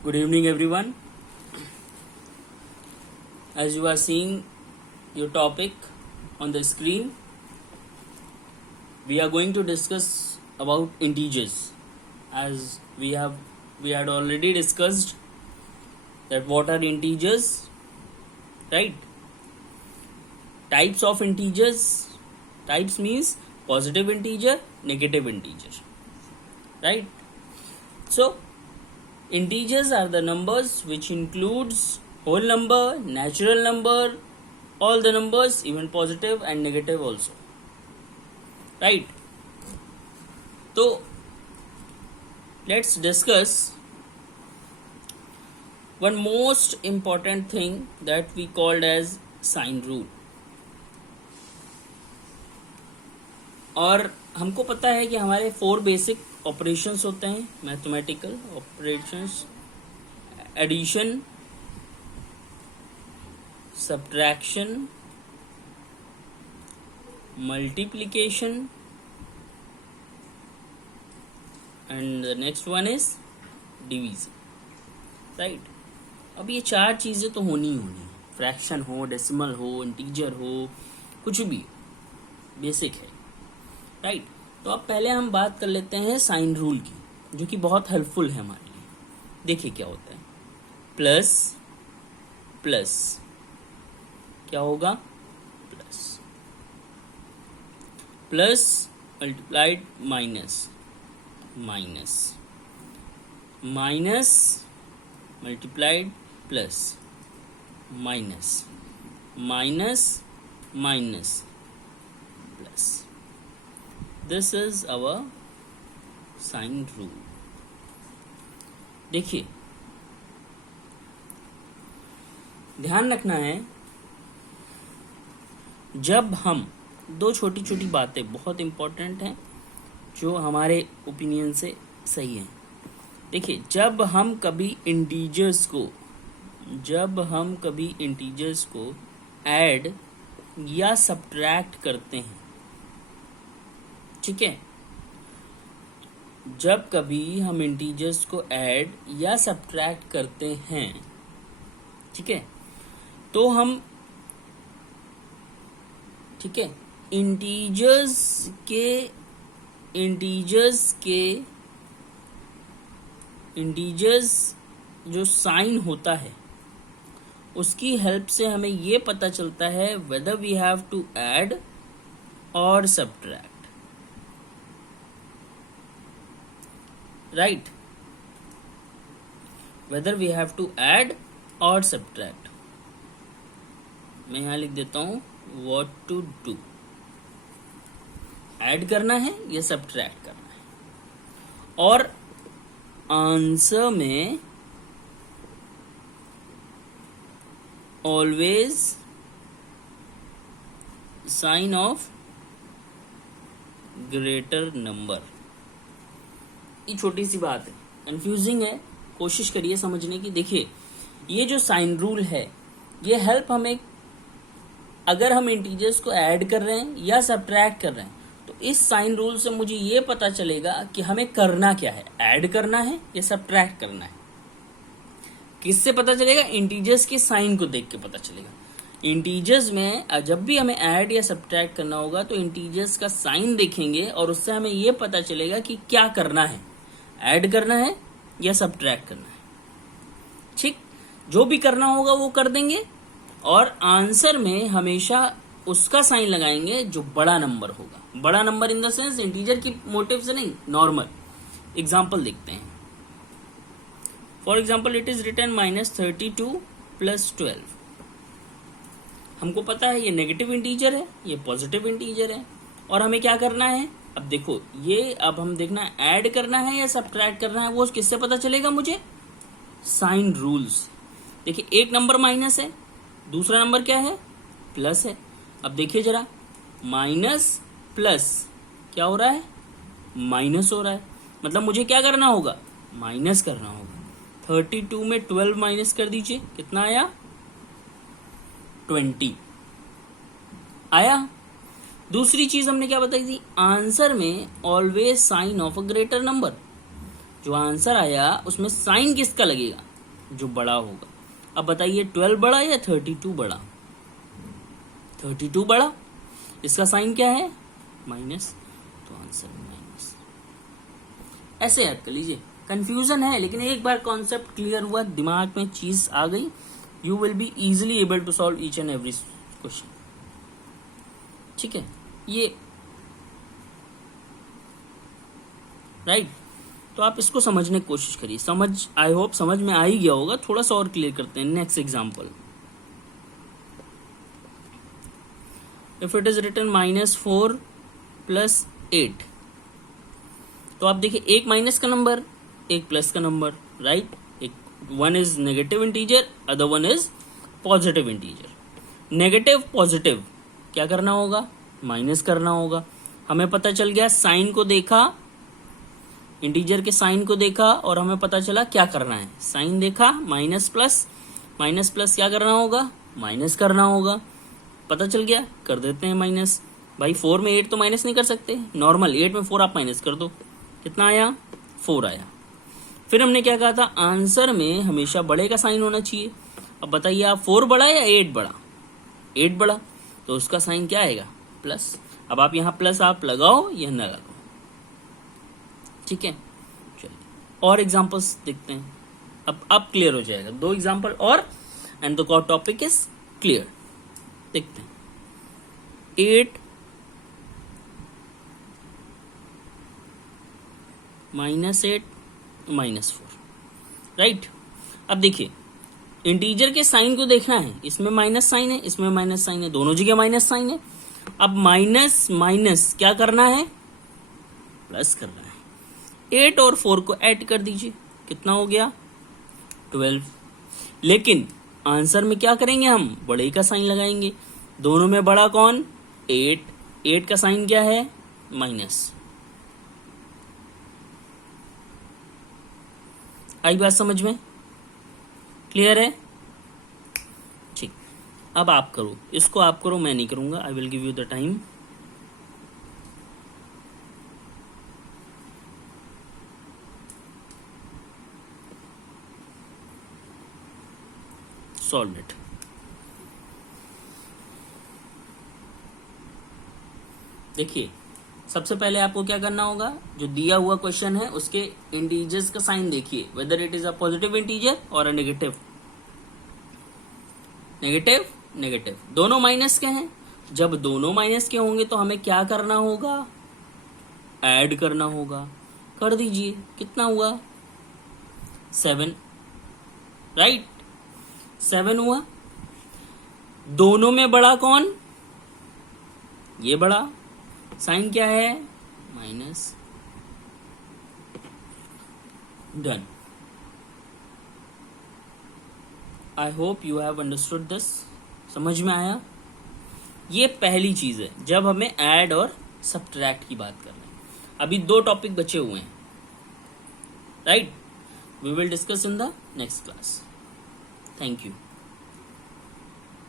Good evening, everyone. As you are seeing your topic on the screen, we are going to discuss about integers. As we had already discussed that what are integers, right? Types of integers. Types means positive integer, negative integer, right? So integers are the numbers which includes whole number, natural number, all the numbers, even positive and negative also, right? So let's discuss one most important thing that we called as sign rule. और हमको पता है कि हमारे 4 basic operations होते हैं, mathematical operations, addition, subtraction, multiplication and the next one is division, right? अब ये 4 चीजें तो होनी ही होनी है, फ्रैक्शन हो, डेसिमल हो, इंटीजर हो, कुछ भी बेसिक है, राइट? तो अब पहले हम बात कर लेते हैं साइन रूल की, जो कि बहुत हेल्पफुल है हमारे लिए. देखिए क्या होता है. प्लस प्लस क्या होगा? Plus plus multiplied minus, minus minus multiplied plus, minus minus minus plus. This is our sign rule. देखिए, ध्यान रखना है, जब हम दो छोटी छोटी बातें बहुत इंपॉर्टेंट हैं जो हमारे ओपिनियन से सही हैं. देखिए, जब हम कभी इंटीजर्स को ऐड या सब्ट्रैक्ट करते हैं, ठीक है, जब कभी हम इंटीजर्स को ऐड या सब्ट्रैक्ट करते हैं, ठीक है, तो हम, ठीक है, इंटीजर्स जो साइन होता है उसकी हेल्प से हमें ये पता चलता है whether we have to add और subtract, right? Whether we have to add और सब्ट्रैक्ट. मैं यहां लिख देता हूं व्हाट टू डू. ऐड करना है या सब्ट्रैक्ट करना है. और आंसर में always sign of greater number. ये छोटी सी बात है, कंफ्यूजिंग है, कोशिश करिए समझने की. देखिए, ये जो साइन रूल है ये हेल्प हमें, अगर हम इंटीजर्स को ऐड कर रहे हैं या सब्ट्रैक्ट कर रहे हैं, तो इस साइन रूल से मुझे ये पता चलेगा कि हमें करना क्या है, ऐड करना है या सब्ट्रैक्ट करना है. किससे पता चलेगा? इंटीजर्स के साइन को देख के पता चलेगा. इंटीजर्स में जब भी हमें ऐड या सब्ट्रैक्ट करना होगा तो इंटीजर्स का साइन देखेंगे और उससे हमें ये पता चलेगा कि क्या करना है, ऐड करना है या सब्ट्रैक्ट करना है. ठीक, जो भी करना होगा वो कर देंगे और आंसर में हमेशा उसका साइन लगाएंगे जो बड़ा नंबर होगा. बड़ा number in the sense integer की मोटिव से नहीं, नॉर्मल. एग्जाम्पल देखते हैं. For example, it is written -32 + 12. हमको पता है ये नेगेटिव इंटीजर है, ये पॉजिटिव इंटीजर है, और हमें क्या करना है. अब देखो, ये अब हम देखना है ऐड करना है या सब्ट्रैक्ट करना है, वो किससे पता चलेगा मुझे? Sign rules. देखिए, एक नंबर माइनस है, दूसरा नंबर क्या है? प्लस है. अब देखिए जरा, माइनस प्लस क्या हो रहा है? माइनस हो रहा है. मतलब मुझे क्या करना होगा? माइनस करना होगा. 32 में 12 माइनस कर दीजिए, कितना आया? 20 आया. दूसरी चीज हमने क्या बताई थी? आंसर में always sign of a greater number. जो आंसर आया उसमें साइन किसका लगेगा? जो बड़ा होगा। अब बताइए 12 बड़ा या 32 बड़ा? 32 बड़ा, इसका साइन क्या है? माइनस, तो आंसर माइनस। ऐसे याद कर लीजिए, कंफ्यूजन है लेकिन एक बार कॉन्सेप्ट क्लियर हुआ, दिमाग में चीज आ गई, you will be easily able to solve each and every question. ठीक है, ये राइट। तो आप इसको समझने की कोशिश करिए, आई होप समझ में आ ही गया होगा। थोड़ा सा और क्लियर करते हैं। Next example, if it is written -4 + 8, तो आप देखिए एक माइनस का नंबर, एक प्लस का नंबर, राइट। एक one is negative integer, other one is positive integer. Negative positive क्या करना होगा? माइनस करना होगा। हमें पता चल गया, साइन को देखा, इंटीजर के साइन को देखा और हमें पता चला क्या करना है। साइन देखा, माइनस प्लस क्या करना होगा? माइनस करना होगा। पता चल गया, कर देते हैं माइनस। भाई 4 में 8 तो माइनस नहीं कर सकते, नॉर्मल 8 में 4 आप माइनस कर दो, कितना आया? 4 आया। फिर हमने क्या कहा था? आंसर में हमेशा बड़े का साइन होना चाहिए। अब बताइए आप 4 बड़ा या 8 बड़ा? 8 बड़ा, तो उसका साइन क्या आएगा? प्लस। अब आप यहाँ प्लस आप लगाओ या न लगाओ, ठीक है। चलिए और एग्जांपल्स देखते हैं, अब क्लियर हो जाएगा। 2 एग्जांपल और and the topic is clear. देखते हैं 8 -8 -4, राइट। अब देखिए इंटीजर के साइन को देखना है, इसमें माइनस साइन है, इसमें माइनस साइन है, दोनों जगह माइनस साइन है। अब माइनस माइनस क्या करना है? प्लस करना है। 8 और 4 को ऐड कर दीजिए, कितना हो गया? 12। लेकिन आंसर में क्या करेंगे हम? बड़े का साइन लगाएंगे। दोनों में बड़ा कौन? 8। 8 का साइन क्या है? माइनस। आई बात समझ में? क्लियर है? ठीक, अब आप करो, इसको आप करो, मैं नहीं करूंगा। I will give you the time. Solve it. देखिए सबसे पहले आपको क्या करना होगा? जो दिया हुआ क्वेश्चन है उसके इंटीजर्स का साइन देखिए, whether it is a positive integer और अ नेगेटिव। नेगेटिव नेगेटिव दोनों माइनस के हैं। जब दोनों माइनस के होंगे तो हमें क्या करना होगा? ऐड करना होगा। कर दीजिए, कितना हुआ? 7, राइट। 7 हुआ। दोनों में बड़ा कौन? ये बड़ा। साइन क्या है? Minus. Done. I hope you have understood this. समझ में आया? ये पहली चीज है जब हमें ऐड और सब्ट्रैक्ट की बात कर रहे हैं। अभी 2 टॉपिक बचे हुए हैं, right. We will discuss in the next class. Thank you.